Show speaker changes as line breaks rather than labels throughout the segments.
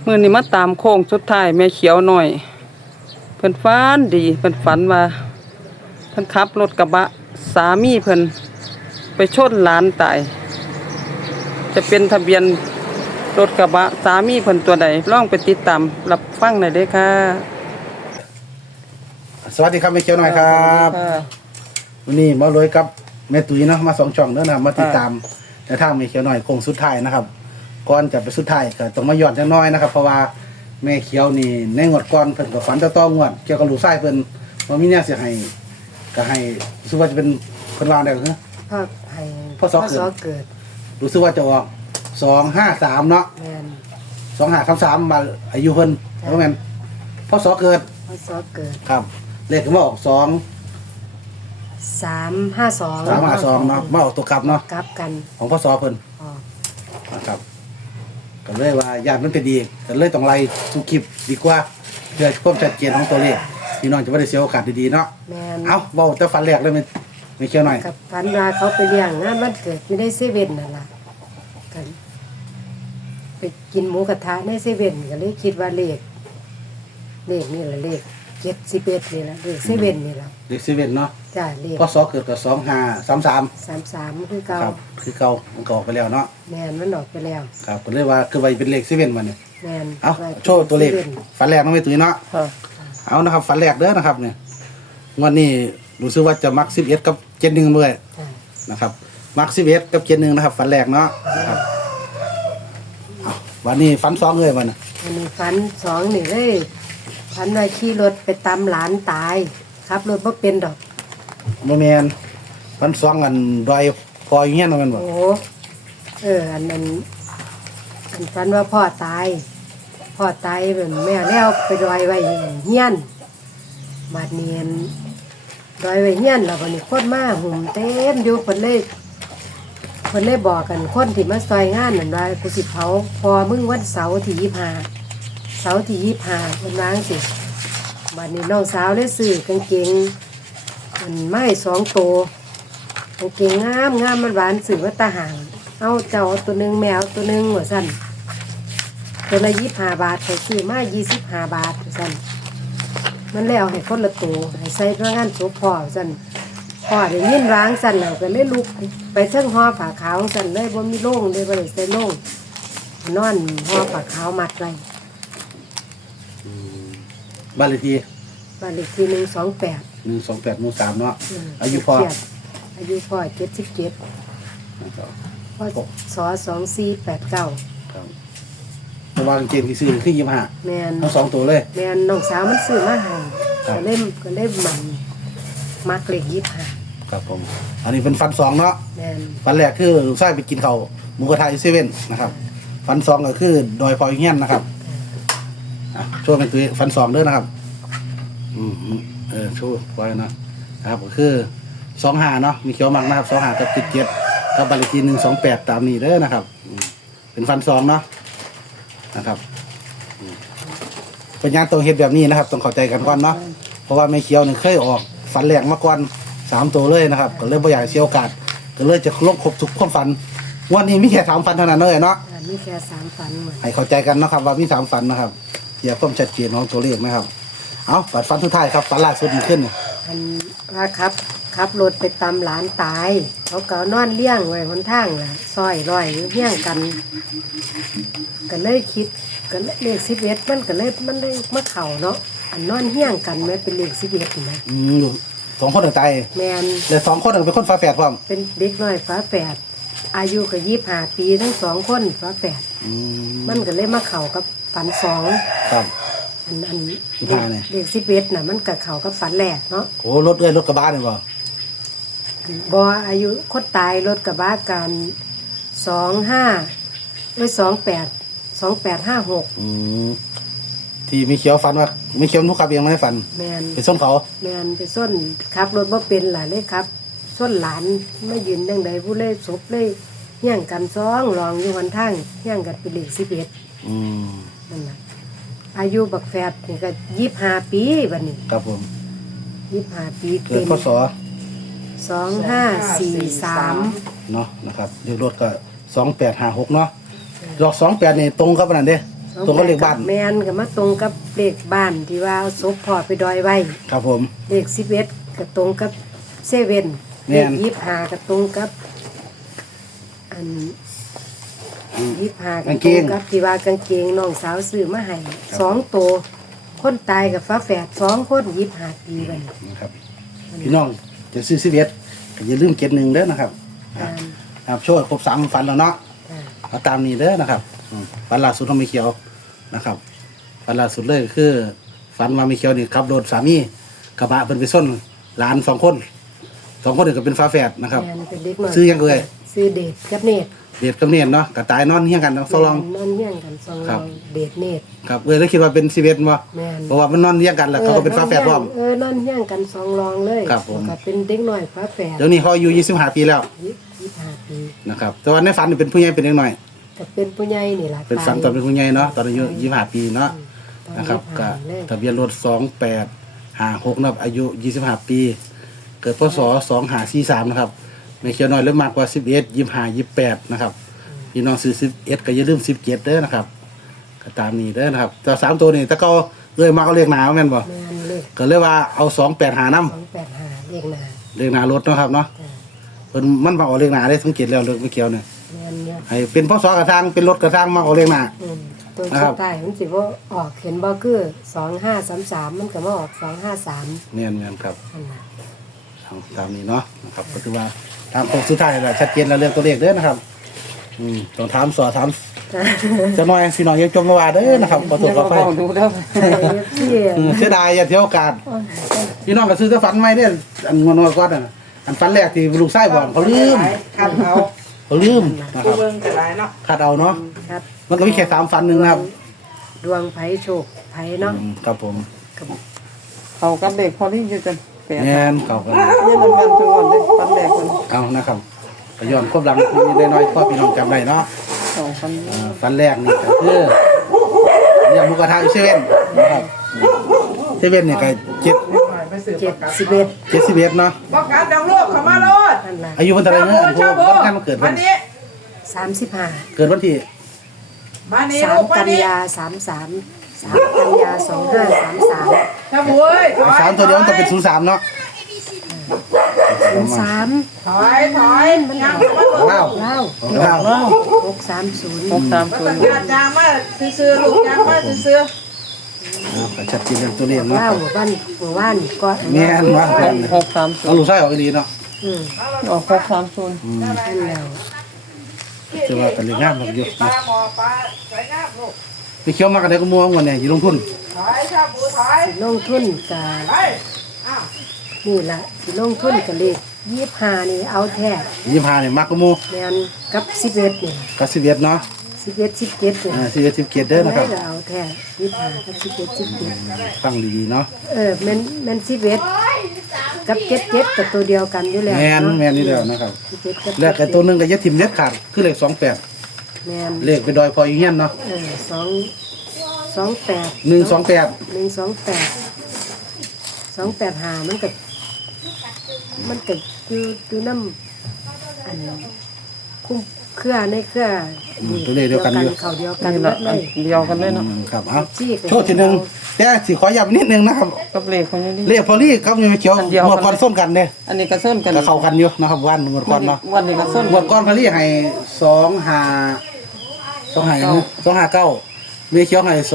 มื้อนี้มาตามโค้งสุดท้ายแม่เขียวหน่อยเพิ่นฝันดีเพิ่นฝันว่าเพิ่นขับรถกระบะสามีเพิ่นไปชนหลานตายจะเป็นทะเบียนรถกระบะสามีเพิ่นตัวใดลองไปติดตามรับฟังหน่อยเด้อค่ะ
สวัสดีครับแม่เขียวหน่อยครับวันนี้มารวยกับแม่ตุ้ยเนาะมา2 ช่องเด้อนะมาติดตามในทางแม่เขียวหน่อยโค้งสุดท้ายนะครับก่อนจะไปสุดท้ายก็ต้องมาย้อนจักหน่อยนะครับเพราะว่าแม่เขียวนี่ในงวดก่อนเพิ่นก็ฝันต้องงวดเกี่ยวกับลูกชายเพิ่นว่ามีแนวสิให้ก็ให้รู้สึกว่าจะเป็นเพิ่นวางได้คือ
พ่อให้
พ่อสอเกิด รู้สึกว่าจะออก253เนาะ
แม่น
2533มาอายุเพิ่นบ่แม่นพ่อสอเกิด
พ่อสอเกิด
ครับเลขก็มาออก2
352
352เนาะมาออกตัวกลับเนาะ
กลับกัน
ของพ่อสอเพิ่น
อ๋อ
นะครับก็เลยว่าญาติมันเป็นดีก็เลยต้องไล่ทุกคลิปดีกว่าเพื่อความชัดเจนของตัวเลขพี่น้องจะไม่ได้เสียโอกาสดีๆเนาะ
แม่น
เอาเบาแต่ฟันแรกเลยไม่เคี่ยวหน่อย
กับพันว่าเขาไปเลี้ยงงานวันเกิดอยู่ในเซเว่นนั่นล่ะกันไปกินหมูกระทะในเซเว่นก็เลยคิดว่าเลขนี่แหละเลข71นี่แหละเลขเซเว่นนี่แหละ
เด็กเซเว่นเนาะ
จ้าเลข
พ่อสอเกิดกับ2533
33คือเก่า
ครับคือเก่ามันก็ออกไปแล้วเนาะ
แม่นมันออกไปแล้ว
ครับก็เลยว่าคือไว้เป็นเลขเซเว่นมาเนี่ย
แม่น
เอาโชว์ตัวเลข
ซว่น
ฟันแรกน้องไม่ตุ้ยเนาะ
ค่ะ
เอานะครับฟันแรกเด้อนะครับเนี่ยวันนี้รู้สึกว่าจะมัก11กับ71ด้วย
จ้า
นะครับมัก11กับ71นะครับฟันแรกเนาะนะครับเอาวันนี้ฟัน2เลยวันน่ะ
อันนี้ฝันสองนี่เลยฝันว่าขี่รถไปตามหลานตายขับรถบ่เป็นดอก
บ่แม่นฟัน2อันดอยพออยู่เฮียนว่าแม่นบ่
โอ้อันนั้นอันฝันว่าพ่อตายแบบแม่แล้วไปดอยไว้เฮียนบาดเนียนดอยไว้เฮียนแล้วบัดนี้คนมาหุ่มเต็มอยู่เพิ่นเลยบอกกันคนที่มาซอยงานนั่นว่ากูสิเผาพอมึงวันเสาร์ที่25เสาร์ที่25เพิ่นว่าจังซี่บัดนี้น้องสาวเลยซื้อกางเกงมันไม้2 ตัวกางเกงงามมันหวานซื้อว่าตาหางเอาเจ้าตัวหนึงแมวตัวหนึงว่าซั่นตัวละ25 บาทเขาซื้อมา25 บาทว่าซั่นมันแล้วให้คนละตัวให้ใส่พนักงานศพพ่อว่าซั่นพ่อได้ยินร้างซั่นแล้วก็เลยลุกไปเทิงห่อผ้าขาวซั่นเลยบ่มีโล่งเลยบ่ได้ใส่โล่งนอนห่อผ้าขาวมัดไว้
บ้านเลขที่
บ้านเลขที่128
128หมู่3เนาะอายุพอ
อายุพ่อ77พ่อสอ2489
ครับเพราะว่ากางเกงที่ซื้อคือ25
แม่น
ทั้ง2ตัวเลย
แม่นน้องสาวมันซื้อมาให้
ครับ
ก็เล่มมันมักเลข25
ครับผมอันนี้เป็นฟัน2เนาะ
แม่น
ฟันแรกคือลูกชายไปกินข้าวหมูกระทะที่เซเว่นนะครับฟัน2ก็คือดอยพออยู่เฮียนนะครับช่วยเป็นตัวฟัน2เด้อนะครับช่วยไว้นะครับก็คือ25เนาะมีเขียวมักนะครับ25กับ77กับบ้านเลขที่128ตามนี้เด้อนะครับเป็นฟัน2เนาะนะครับเป็นงานตัวเฮ็ดแบบนี้นะครับต้องเข้าใจกันก่อนเนาะเพราะว่าแม่เขียวนี่เคยออกฝันแรกมาก่อน3 ตัวเลยนะครับก็เลยบ่อยากเสียโอกาสก็เลยจะลบครบทุกความฝันวันนี้มีแค่3ฝันเท่านั้นเลยเนาะ
มีแค่3ฝันเหมือน
ให้เข้าใจกันนะครับว่ามี3ฝันนะครับอย่าความชัดเจนของตัวเลขนะครับเอาปัดฝันสุดท้ายครับฝันล่าสุดมันขึ้น
อันว่าขับรถไปตามหลานตายเขาก็นอนเลี้ยงไว้หนทางล่ะซอยร้อยอยู่เฮี้ยงกันก็เลยคิดก็เลยเลข11มันก็เลยมันได้มาเข้าเนาะอันนอนเฮี้ยงกันแม่เป็นเลข11นี่นะ
2 คนต่างตาย
แม่น
แต่2 คนเป็นคนฝาแฝดพร้อม
เป็นเด็กน้อยฝาแฝดอายุก็25 ปีทั้ง2 คนฝาแฝดมันก็เลยมาเข้ากับฝัน2
ครับ
อัน
25เนี่ย
เด็ก11น่ะมันก็เข้ากับฝันแรกเนาะ
โอ้รถกระบะนี่บ่
บ่อายุคนตายรถกระบะกัน2856
ที่มีเขียวฝันว่ามีเขียวทุกขับเองไม่ได้ฝัน
แม่น
ไปส้นเขา
แม่นไปส้นขับรถบ่เป็นล่ะเลยครับส้นหลานมายืนจังไดผู้เลยศพเลยเฮี้ยงกัน2รองอยู่หนทางเฮี้ยงกันเป็นเลข11นั่นน่ะอายุบักแฝดนี่ก็25 ปีบัดนี้
ครับผม
25 ปี
เกิ
เต็
ด
ม
พศ
2543
เนาะนะครับเรียกรถก็2856เนาะดอก28นี่ตรงกับอันนั้นเด้ตรงกับเลขบ้าน
แม่นก็มาตรงกับเลขบ้านที่ว่าเอาศพพ่อไปดอยไว้
ครับผม
เลข11ก็ตรงกับเซเว่น
แม่
เล
น
ข25ก็ตรงกับอัน25ก็ตรงกับที่ว่ากางเกงน้องสาวซื้อมาให้2ตัวคนตายกับฟ้าแฝด2คน25ปีบัดนี้
นะครับพี่น้องจะซื้อ11ก็อย่าลืมเก็บ1เด้อนะครับ
อ่า
ครับช่วยครบ3ฝันแล้วเนาะ
อ่า
เอาตามนี้เด้อนะครับฝันล่าสุดของมีเขียวนะครับฝันล่าสุดเลยคือฝันว่ามีเขียวนี่ขับรถสามีกระบะเพิ่นไปส้นหลาน2 คนนี่ก็เป็นฝาแฝดนะครับ
แม่นเป็นเด็กน้อย
ซื้อยังเอ่ย
ซื้อเดชกับเนตร
เด็ดกับเนียนเนาะกระตายนอนเฮี้ยงกันเนาะสลอง
นอนเฮี้ยงกันสอง
ครั
เรา
บ
เดชเนตร
ครับเลยคิดว่าเป็น11บ่
แม่น
เพราะว่ามันนอนเฮี้ยงกันแล้วเขาก็เป็นฝาแฝดพร้อม
นอนเฮี้ยงกันสองรองเลย
ครับผม
ก็เป็นเด็กน้อยฟ้าแฝด
เดี๋ยวนี้เขาอายุ25 ปีแล้ว
25 ปี
นะครับแต่ว่าในฝันนี่เป็นผู้ใหญ่เป็นเด็กน้อย
ก็เป็นผู้ใหญ่นี่ล่ะ
เป็นฝันตอนเป็นผู้ใหญ่เนาะตอนอายุ25 ปีเนาะ
ตอน
นะครับก็
25เลย
ทะเบียนรถ2856นะครับอายุ 25 ปี เกิดพศ2543นะครับไม่เขียวน้อยเริ่มมากกว่า11 25 28นะครับพี่น้องซื้อ11ก็อย่าลืม17เด้อนะครับก็ตามนี้เด้อนะครับแต่3ตัวนี่ถ้าก็เลยมาเอาเลขหนาแม่นบ่
แม่นเลข
ก็เลยว่าเอา28หานำ
285เลขหน้า
เลขหนารถเนาะครับเนาะ
จ้ะ
เพิ่นมันมาเอาเลขหนาได้สังเกตแล้วเลขไม่เกี่ยวเนี่ย
แม่นเนี่ย
ให้เป็นพศกระทางเป็นรถกระทางมาเอาเลขหนา
ตัว
นะค
สุ
รับ
ดท้ายมันสิว่าออกเห็นบ่คือ2533มันก็มาออก253
เนียนครับ
นั่นน่ะ
เอาตามนี้เนาะนะครับก็คือว่าตามโค้งสุดท้ายแล้วชัดเจนแล้วเรื่องตัวเลขเด้อนะครับต้องถามสอถาม
จ้ะ
จะน้อยพี่น้องอยังจมมาว่าเด้อนะครับขอโทษขอไฟ
เบาๆดูเด้อ
ที่
เสียดายอย่าเที่ยวโอกาสพี่น้องก็ซื้อจะฝันไม่ได้ออันงอนๆก่อนน่ะอันฝันแรกที่ลูกชายบอกเขาลืม
ขับเอา
เขาลืมนะค
ผู้
รับ
เบิ่งก็ได้เนาะ
คาดเอาเนาะ
ครับ
มันก็มีแค่3ฝันหนึงนะครับ
ดวงไผโชคไผเนาะ
ครับผม
เขากับเด็กพอที่อยู่จังแปด
แม่นเก่ากัน
เนี่ยมันวันทุกวันเลยฟันแรกมัน
เอานะครับก็ย้อนควบหลังมีได้น้อยๆพ่อพี่น้องจำได้เนาะ
2,000
ฟันแรกนี่ก็คือเรียกหมูกระทะอยู่เซเว่นนะครับเซเว่นเนี่ยก็71เนาะ
บอกการดังโลกเข้ามาโลด
นั่นล่ะ
อายุมันเท่าไหรเนี่ยอันพวกวันงานมันเกิดวั
มาน นี้
35
เกิดวันที่
มานี้ลูก
3
มา
กัน
นี้
ยา33 3กันยา2533
ถ้าบุ้ยถอย
สามตัวเดียวมันต้องเป็น03เนาะ
03
ถอยยังเข้ามาโลด
ว้าว
เล่า
ว้าว
630
630
ญาติยางมาซื้อๆลูกยางมาซื้อ
ก็ชัดเจนเรื่องตัวเลขเนาะ
เล่าหมู่บ้านก็
แม่นว่าเอา
630
ลูกชายออกดีเนาะ
ออก630
นั่นแล้ว
จะว่ากันเลยงามมากอยู่
ๆปลาหมอปลาสวยงามลูก
ไปเคี้ยวมากกันได้ก็ม่วงวันเนี่ยอยู่ลงทุน
ถอยถ้าบุ้ยถอย
สิลงทุนกะ
ไปอ้าว
นี่ล่ะสิลงทุนกะเลข25นี่เอาแท้
25เนี่ยมักก็ม่วง
แม่นกับ11นี่
กับ11เนาะ
11 17นี่
11 17เด้อนะครับ
ได้เอาแท้25กับ11 17
ฟังดีๆเนาะ
แม่น11กับ77ก็ตัวเดียวกันอยู่แล้ว
แม่น
เนาะ
แม่นนี่เดียวนะครับ
11กับ
แล้วก็ตัวหนึงก็อย่าถิ่มเด็ดขาดคือเลข28
แม่น
เลขไปดอยพออยู่เฮียนเนาะ
228
128
285มันก็อยู่น้ำอันคุ้มเครือในเครือ
ตัวเลขเดียวกันอยู่
เขาเดียวกัน
นี่
หม
ละ
ดเลย
เดียวกันเลยเนาะ
ครับเอา
ชี้กัน
โชว์ทีหนึงแต่สิขอย้ำนิดนึงนะครับ
กับเลขคนนี้
เลขพอลี่ครับมีเขียว
อันเดียว
หมวดก่อนส้นกันเด้
อันนี้ก็ส้นกัน
ก็เข้ากันอยู่นะครับวันหมวดก่อนเนาะ
วันนี้ก็ส้น
หมวดก่อนพอลี่ให้259มีเขียวให้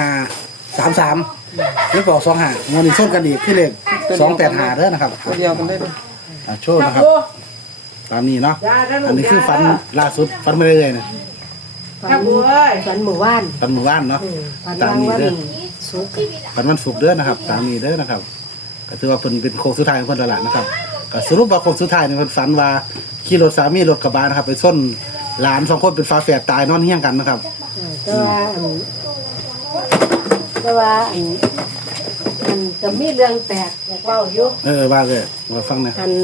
2533หรือเปล่า25หมวดนี้ส้นกันอีกคือเลข285เด้อนะครับ
ตัวเดียวกันได้เลย
โชว์
ถ้า
นะครับ
บุ้ย
ตามนี้เนาะ
ยาได้ลูก
อันนี้คือฝันล่าสุดฝันไม่ได้เลยนะ
ฝันฝันหมู่บ้าน
ฝันหมู่บ้านเนาะ
ฝัน
ตามนี้
ว่า
เด้อ
สุก
ฝันวันศุกร์เด้อนะครับ ตามนี้เด้อนะครับ ก็ถือว่าเป็นโค้งสุดท้ายของคนตลาดนะครับก็สรุปว่าโค้งสุดท้ายเนี่ยมันฝันว่าขี่รถสามีรถกระบะนะครับไปส้นหลาน2 คนเป็นฝาแฝดตายนอนเฮี้ยงกันนะครับ
แต่ว่าอันก็มีเรื่องแปลกอยากเล่าอยู่
ว่าเลยมาฟังหนะ
อัน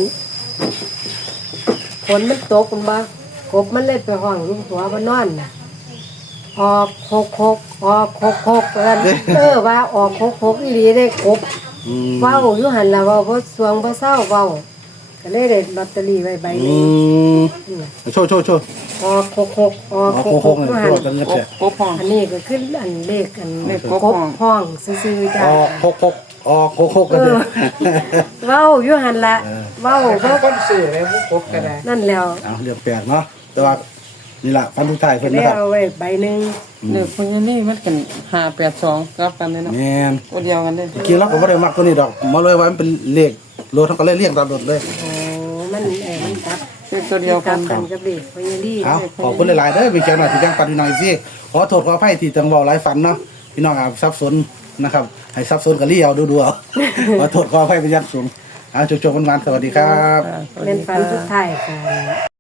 ฝนมันตกมันบ่กบมันเลยไปห้องลุงหัวมันนอนน่ะออก66ออก66ว่าออก66อีหลีได้กบ เว้าอยู่หันล่ะเว้าบ่สวงบ่เศร้าเว้าก็เลยได้ลอตเตอรี่ไว้ใบหนึ
อื
ง
มโชว์
ออก66ออก
โคกเลย
66
ตัวกันเงิน
ก
เสีย
กบห้อง
อันนี้ก็คืออันเลขอัน
เลข
ก
ก
บบ ห้องซื่อๆจ้ะ
ออกโคกกันเลย
เว้าอยู่หั่นละเว้า
คนสื่อเลยผู้พบกันได้
นั่นแล้ว
เอาเรื่องแปลกเนาะแต่ว่านี่ล่ะฟันทุกท้ายเพิ่น
แล้
นะครับ
วไว้ใบหนึง
เลขพวกนี้มันกัน582กลับกันเลยเนาะ
แม่น
ตัวเดียวกันเลย
จริงๆเราก็บ่ได้มักตัวนี้ดอกมาเลยว่ามันเป็นเลขรถทั้งก็เลยเรียงตามรถเลย
โอ้มันมันตัด
เลขตัวเดียวกัน
กันกับเลขพญาลี
เอาขอบคุณหลายๆเด้อพี่แจ้งหน่อยที่แจ้งปันพี่น้อยสิขอโทษขออภัยที่จังเว้าหลายฝันเนาะพี่น้องอาจสับสนนะครับให้สับสนก็เลี้ยวดูเอาขอโทษขออภัยเป็นอย่างสูงเอาจบๆกันๆสวัสดีครับ
เล่นฟันสุดท้ายค่ะ